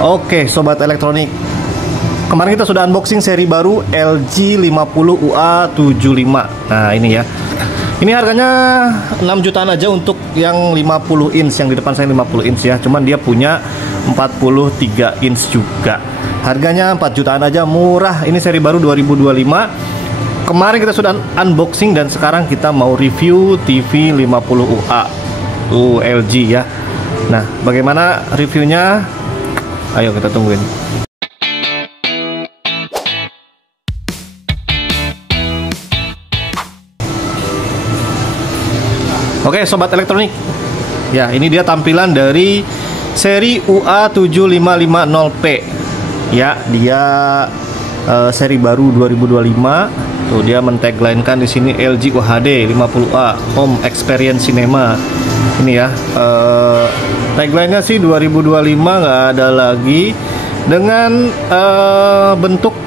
Oke, sobat elektronik. Kemarin kita sudah unboxing seri baru LG 50 UA75. Nah, ini ya. Ini harganya 6 jutaan aja untuk yang 50 inch, yang di depan saya 50 inch ya. Cuman dia punya 43 inch juga. Harganya 4 jutaan aja, murah. Ini seri baru 2025. Kemarin kita sudah unboxing dan sekarang kita mau review TV 50 UA LG ya. Nah, bagaimana reviewnya? Ayo kita tungguin. Oke, sobat elektronik. Ya, ini dia tampilan dari seri UA7550P. Ya, dia seri baru 2025. Tuh, dia men-tagline-kan di sini LG UHD 50A Home Experience Cinema. Ini ya. Tagline-nya sih 2025, nggak ada lagi. Dengan bentuk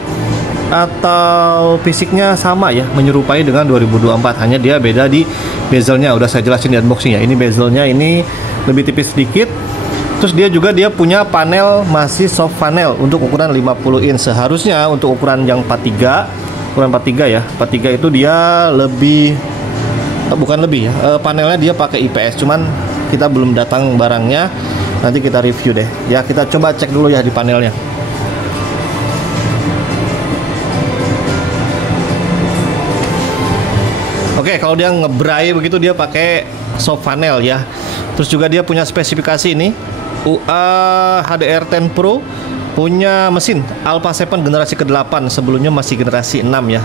atau fisiknya sama ya, menyerupai dengan 2024, hanya dia beda di bezelnya. Udah saya jelasin di unboxing ya. Ini bezelnya ini lebih tipis sedikit. Terus dia punya panel, masih soft panel untuk ukuran 50 inch. Seharusnya untuk ukuran yang 43, ukuran 43 ya. 43 itu dia lebih bukan lebih ya. Panelnya dia pakai IPS, cuman kita belum datang barangnya. Nanti kita review deh. Ya, kita coba cek dulu ya di panelnya. Oke, kalau dia ngebray begitu dia pakai soft panel ya. Terus juga dia punya spesifikasi ini UA HDR10 Pro, punya mesin Alpha 7 generasi ke-8, sebelumnya masih generasi 6 ya.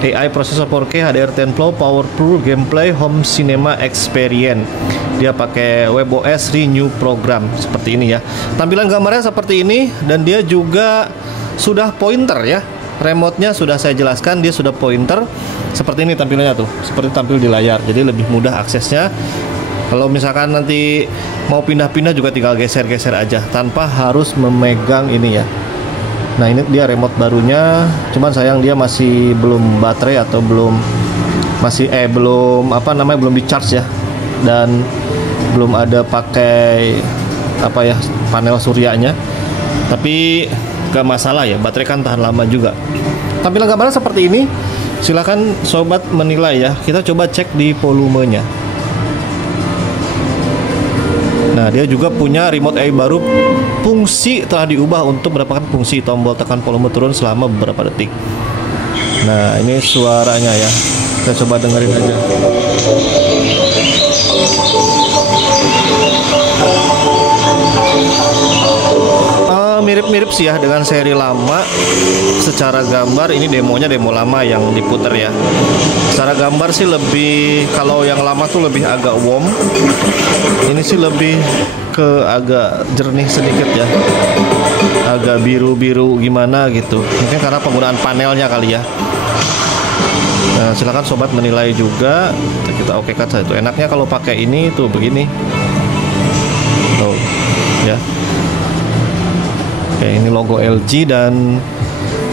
AI prosesor 4K, HDR10 Pro, powerful gameplay, home cinema experience. Dia pakai WebOS Renew program seperti ini ya. Tampilan gambarnya seperti ini dan dia juga sudah pointer ya. Remote-nya sudah saya jelaskan, dia sudah pointer. Seperti ini tampilannya tuh, seperti tampil di layar. Jadi lebih mudah aksesnya. Kalau misalkan nanti mau pindah-pindah juga tinggal geser-geser aja tanpa harus memegang ini ya. Nah, ini dia remote barunya. Cuman sayang dia masih belum baterai atau belum belum di charge ya. Dan belum ada pakai panel suryanya. Tapi gak masalah ya, baterai kan tahan lama juga. Tampilan gambarnya seperti ini. Silahkan sobat menilai ya. Kita coba cek di volumenya. Nah, dia juga punya remote AI baru. Fungsi telah diubah untuk mendapatkan fungsi tombol tekan volume turun selama beberapa detik. Nah, ini suaranya ya. Kita coba dengerin aja. Mirip-mirip sih ya dengan seri lama. Secara gambar ini demonya demo lama yang diputer ya. Secara gambar sih lebih, kalau yang lama tuh lebih agak warm. Ini sih lebih ke agak jernih sedikit ya. Agak biru-biru gimana gitu. Mungkin karena penggunaan panelnya kali ya. Nah, silakan sobat menilai juga. Kita oke kan itu. Enaknya kalau pakai ini tuh begini. Tuh ya. Oke, ini logo LG dan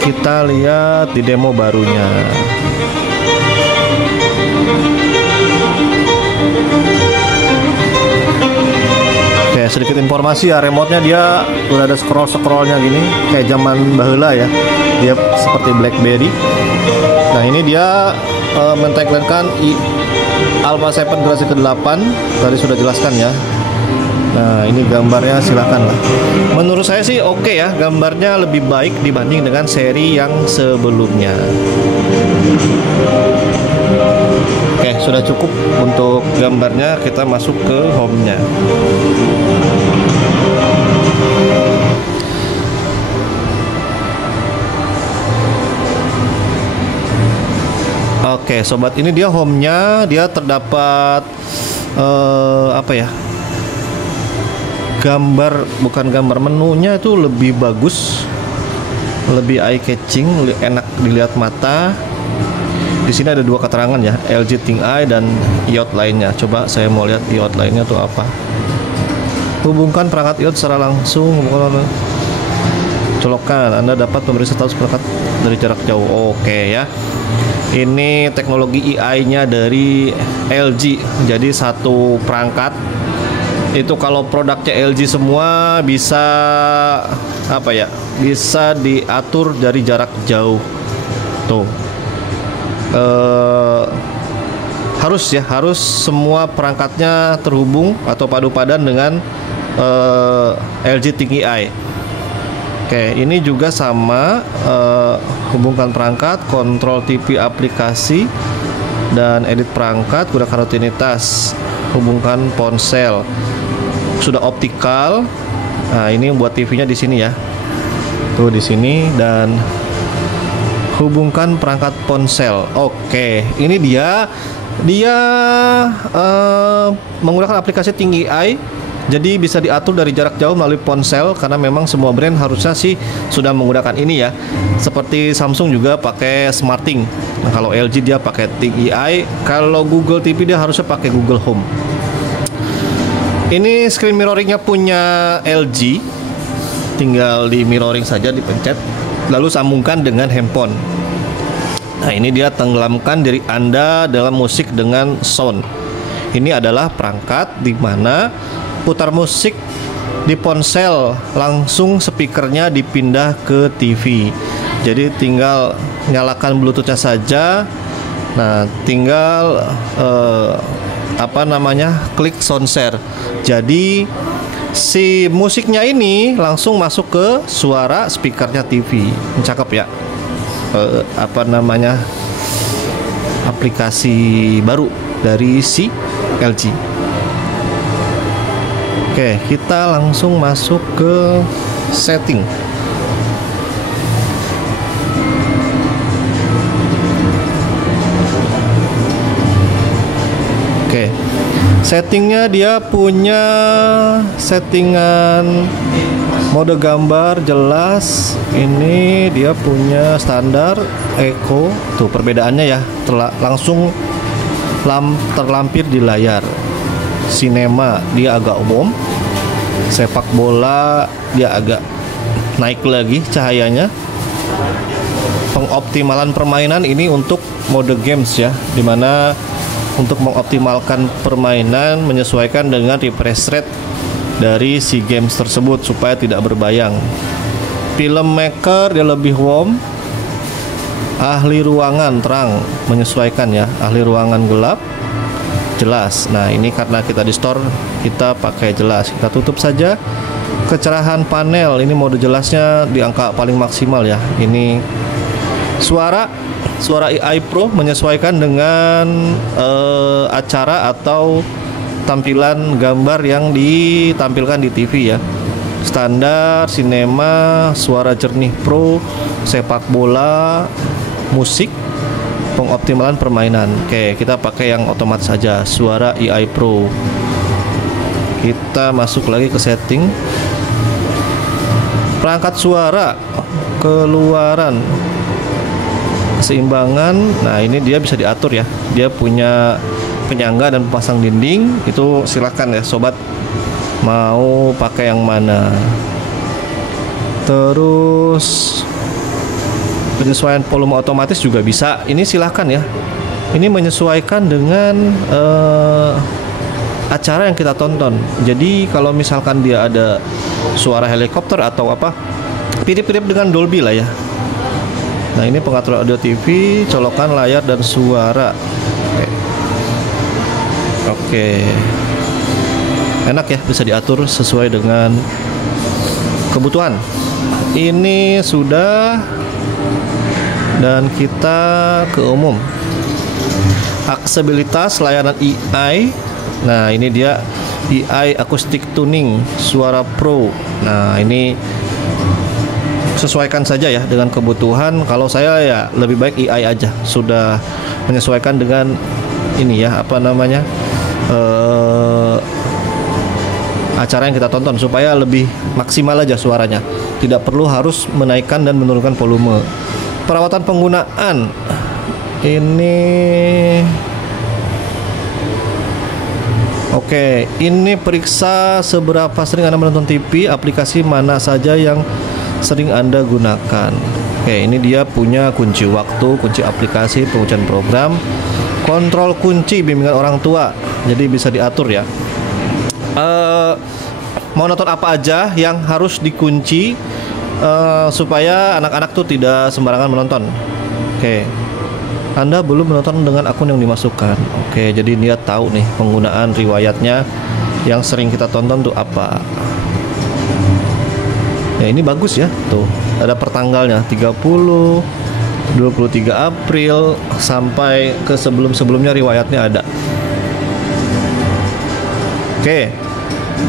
kita lihat di demo barunya. Oke, sedikit informasi ya, remote-nya dia udah ada scroll-scrollnya gini, kayak zaman baheula ya. Dia seperti BlackBerry. Nah, ini dia men-tagline-kan Alpha 7 generasi ke-8. Tadi sudah jelaskan ya. Nah, ini gambarnya silakan lah. Menurut saya sih oke ya, gambarnya lebih baik dibanding dengan seri yang sebelumnya. Oke, sudah cukup untuk gambarnya. Kita masuk ke home-nya. Oke, sobat, ini dia home-nya. Dia terdapat bukan gambar menunya itu lebih bagus, lebih eye catching, enak dilihat mata. Di sini ada dua keterangan ya, LG Think Eye dan iOS lainnya. Coba saya mau lihat iOS lainnya tuh apa. Hubungkan perangkat iOS secara langsung, colokan. Anda dapat memeriksa status perangkat dari jarak jauh. Oke ya. Ini teknologi AI-nya dari LG. Jadi satu perangkat Itu kalau produknya LG semua bisa apa ya? Bisa diatur dari jarak jauh. Tuh. Harus semua perangkatnya terhubung atau padu padan dengan LG Tinggi Eye. Oke, ini juga sama, hubungkan perangkat, kontrol TV aplikasi, dan edit perangkat, gunakan rutinitas, hubungkan ponsel. Sudah optikal. Nah, ini buat TV-nya di sini ya. Tuh di sini, dan hubungkan perangkat ponsel. Oke, ini dia menggunakan aplikasi Tinggi Eye. Jadi bisa diatur dari jarak jauh melalui ponsel, karena memang semua brand harusnya sih sudah menggunakan ini ya. Seperti Samsung juga pakai SmartThings. Nah, kalau LG dia pakai Tinggi Eye. Kalau Google TV dia harusnya pakai Google Home. Ini screen mirroringnya punya LG. Tinggal di mirroring saja, dipencet, lalu sambungkan dengan handphone. Nah, ini dia tenggelamkan diri Anda dalam musik dengan sound. Ini adalah perangkat di mana putar musik di ponsel, langsung speakernya dipindah ke TV. Jadi tinggal nyalakan Bluetoothnya saja. Nah, tinggal klik sound share. Jadi si musiknya ini langsung masuk ke suara speakernya TV. Cakep ya. Aplikasi baru dari si LG. Oke, kita langsung masuk ke setting. Oke, settingnya dia punya settingan mode gambar jelas. Ini dia punya standar, eco. Tuh perbedaannya ya, langsung terlampir di layar. Sinema dia agak umum, sepak bola dia agak naik lagi cahayanya. Pengoptimalan permainan ini untuk mode games ya, dimana untuk mengoptimalkan permainan menyesuaikan dengan refresh rate dari si games tersebut supaya tidak berbayang. Filmmaker dia lebih warm. Ahli ruangan terang, menyesuaikan ya. Ahli ruangan gelap, jelas. Nah, ini karena kita di store, kita pakai jelas. Kita tutup saja. Kecerahan panel, ini mode jelasnya di angka paling maksimal ya. Ini suara AI Pro menyesuaikan dengan acara atau tampilan gambar yang ditampilkan di TV ya. Standar, sinema, suara jernih Pro, sepak bola, musik, pengoptimalan permainan. Oke, kita pakai yang otomatis saja, suara AI Pro. Kita masuk lagi ke setting. Perangkat suara, keluaran, keseimbangan. Nah, ini dia bisa diatur ya. Dia punya penyangga dan pasang dinding. Itu silakan ya sobat, mau pakai yang mana. Terus penyesuaian volume otomatis juga bisa. Ini silahkan ya. Ini menyesuaikan dengan acara yang kita tonton. Jadi kalau misalkan dia ada suara helikopter atau apa, mirip-mirip dengan Dolby lah ya. Nah, ini pengaturan audio TV, colokan layar dan suara. Oke. Enak ya, bisa diatur sesuai dengan kebutuhan. Ini sudah. Dan kita ke umum. Aksesibilitas layanan AI. Nah, ini dia AI Acoustic Tuning Suara Pro. Nah, ini sesuaikan saja ya dengan kebutuhan. Kalau saya ya lebih baik AI aja. Sudah menyesuaikan dengan ini ya, acara yang kita tonton supaya lebih maksimal aja suaranya. Tidak perlu harus menaikkan dan menurunkan volume. Perawatan penggunaan ini oke, ini periksa seberapa sering Anda menonton TV, aplikasi mana saja yang sering Anda gunakan. Oke, ini dia punya kunci waktu, kunci aplikasi, pengujian program, kontrol kunci, bimbingan orang tua. Jadi bisa diatur ya. eh, mau nonton apa aja yang harus dikunci supaya anak-anak tuh tidak sembarangan menonton. Oke. Anda belum menonton dengan akun yang dimasukkan. Oke, jadi dia tahu nih penggunaan riwayatnya yang sering kita tonton tuh apa. Ya, ini bagus ya. Tuh, ada pertanggalnya 30, 23 April sampai ke sebelum-sebelumnya riwayatnya ada. Oke.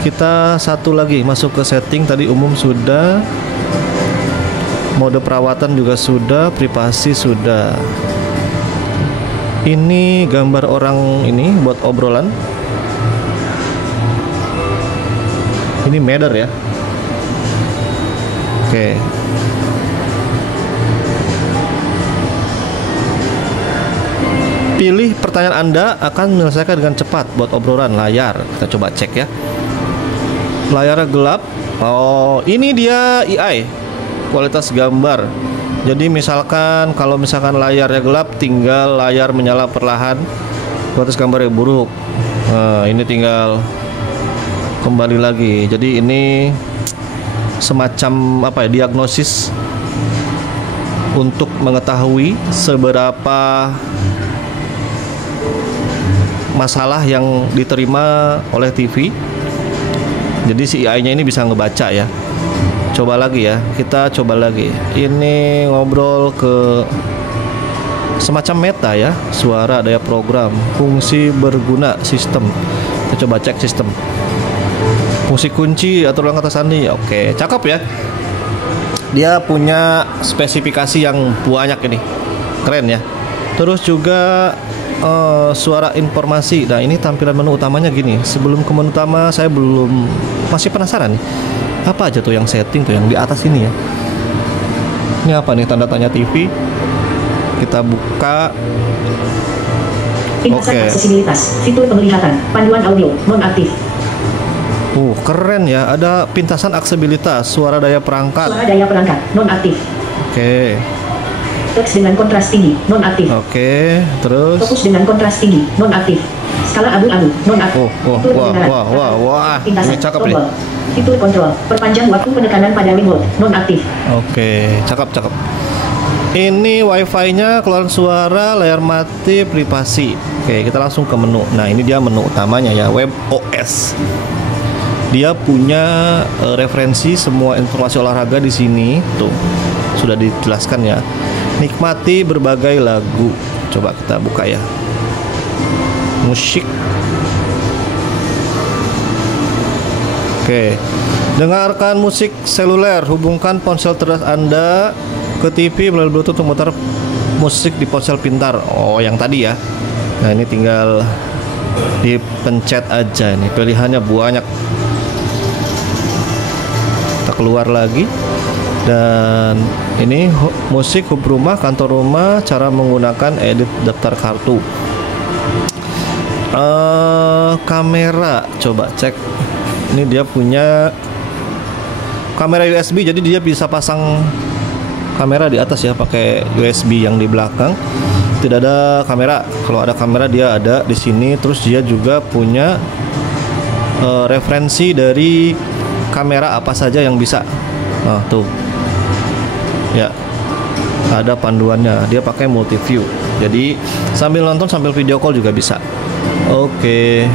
Kita satu lagi masuk ke setting, tadi umum sudah. Mode perawatan juga sudah, privasi sudah. Ini gambar orang ini buat obrolan. Ini Mather ya. Oke. Pilih pertanyaan Anda akan menyelesaikan dengan cepat buat obrolan layar. Kita coba cek ya. Layarnya gelap. Oh, ini dia AI. Kualitas gambar. Jadi misalkan kalau misalkan layarnya gelap, tinggal layar menyala perlahan. Kualitas gambarnya buruk. Nah, ini tinggal kembali lagi. Jadi ini semacam apa ya, diagnosis untuk mengetahui seberapa masalah yang diterima oleh TV. Jadi si AI-nya ini bisa ngebaca ya. Coba lagi ya, kita coba lagi. Ini ngobrol ke semacam meta ya, suara, daya program, fungsi berguna, sistem. Kita coba cek sistem. Fungsi kunci atau ruang kata sandi. Oke, cakep ya. Dia punya spesifikasi yang banyak ini. Keren ya. Terus juga suara informasi. Nah, ini tampilan menu utamanya gini. Sebelum ke menu utama saya masih penasaran nih. Apa aja tuh yang setting tuh yang di atas ini ya? Ini apa nih, tanda tanya TV? Kita buka. Oke. Aksesibilitas, fitur penglihatan, panduan audio, nonaktif. Keren ya. Ada pintasan aksesibilitas, suara daya perangkat. Suara daya perangkat, nonaktif. Oke. Teks dengan kontras tinggi, nonaktif. Oke, terus. Fokus dengan kontras tinggi, nonaktif. Skala abu-abu, nonaktif. Wah. Ini cakep nih. Fitur kontrol, perpanjang waktu penekanan pada remote, nonaktif. Oke, cakep. Ini wifi-nya, keluaran suara, layar mati, privasi. Oke, kita langsung ke menu. Nah, ini dia menu utamanya ya, web OS. Dia punya referensi semua informasi olahraga di sini. Tuh, sudah dijelaskan ya. Nikmati berbagai lagu. Coba kita buka ya. Musik. Oke. Dengarkan musik seluler. Hubungkan ponsel cerdas Anda ke TV melalui Bluetooth untuk memutar musik di ponsel pintar. Oh, yang tadi ya. Nah, ini tinggal dipencet aja nih. Pilihannya banyak. Kita keluar lagi. Dan ini musik hub rumah, kantor rumah, cara menggunakan edit daftar kartu. Kamera, coba cek. Ini dia punya kamera USB, jadi dia bisa pasang kamera di atas ya, pakai USB yang di belakang. Tidak ada kamera. Kalau ada kamera dia ada di sini. Terus dia juga punya referensi dari kamera apa saja yang bisa. Nah, tuh. Ya, ada panduannya. Dia pakai multi view, jadi sambil nonton sambil video call juga bisa. Oke.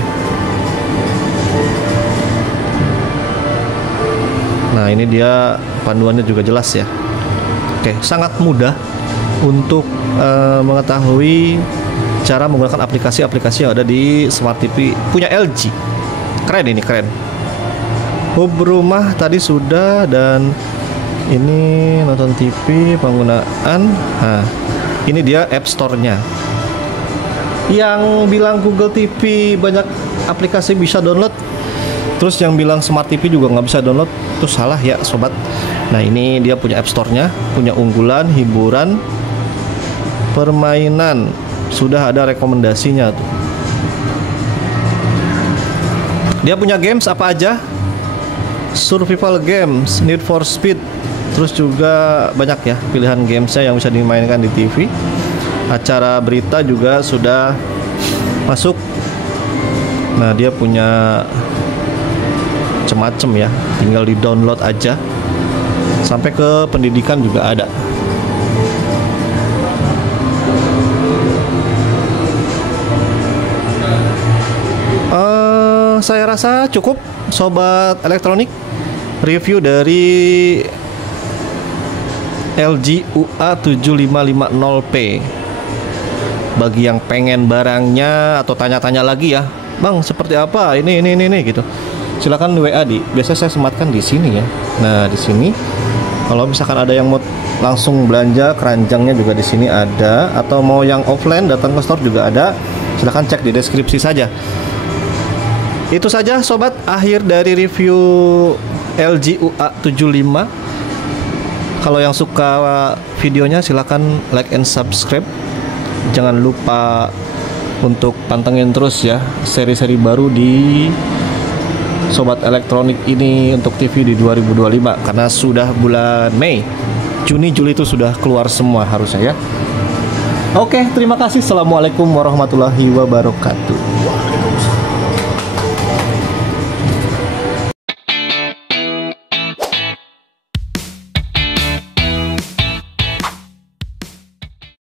Nah, ini dia panduannya juga jelas ya. Oke, sangat mudah untuk mengetahui cara menggunakan aplikasi-aplikasi yang ada di Smart TV punya LG. Keren ini, keren. Hub rumah tadi sudah, dan ini nonton TV, penggunaan. Nah, ini dia App Store-nya. Yang bilang Google TV banyak aplikasi bisa download, terus yang bilang Smart TV juga nggak bisa download, itu salah ya sobat. Nah, ini dia punya App Store-nya, punya unggulan, hiburan, permainan, sudah ada rekomendasinya tuh. Dia punya games apa aja? Survival games, Need for Speed. Terus juga banyak ya pilihan gamesnya yang bisa dimainkan di TV. Acara berita juga sudah masuk. Nah, dia punya macem-macem ya, tinggal di download aja. Sampai ke pendidikan juga ada. Saya rasa cukup sobat elektronik review dari LG UA7550P. Bagi yang pengen barangnya atau tanya-tanya lagi ya, Bang seperti apa ini gitu, silakan WA di, biasanya saya sematkan di sini ya. Nah di sini kalau misalkan ada yang mau langsung belanja, keranjangnya juga di sini ada, atau mau yang offline datang ke store juga ada, silakan cek di deskripsi saja. Itu saja sobat, akhir dari review LG UA75. Kalau yang suka videonya silakan like and subscribe. Jangan lupa untuk pantengin terus ya seri-seri baru di sobat elektronik ini untuk TV di 2025, karena sudah bulan Mei, Juni, Juli itu sudah keluar semua harusnya ya. Oke, terima kasih. Assalamualaikum warahmatullahi wabarakatuh.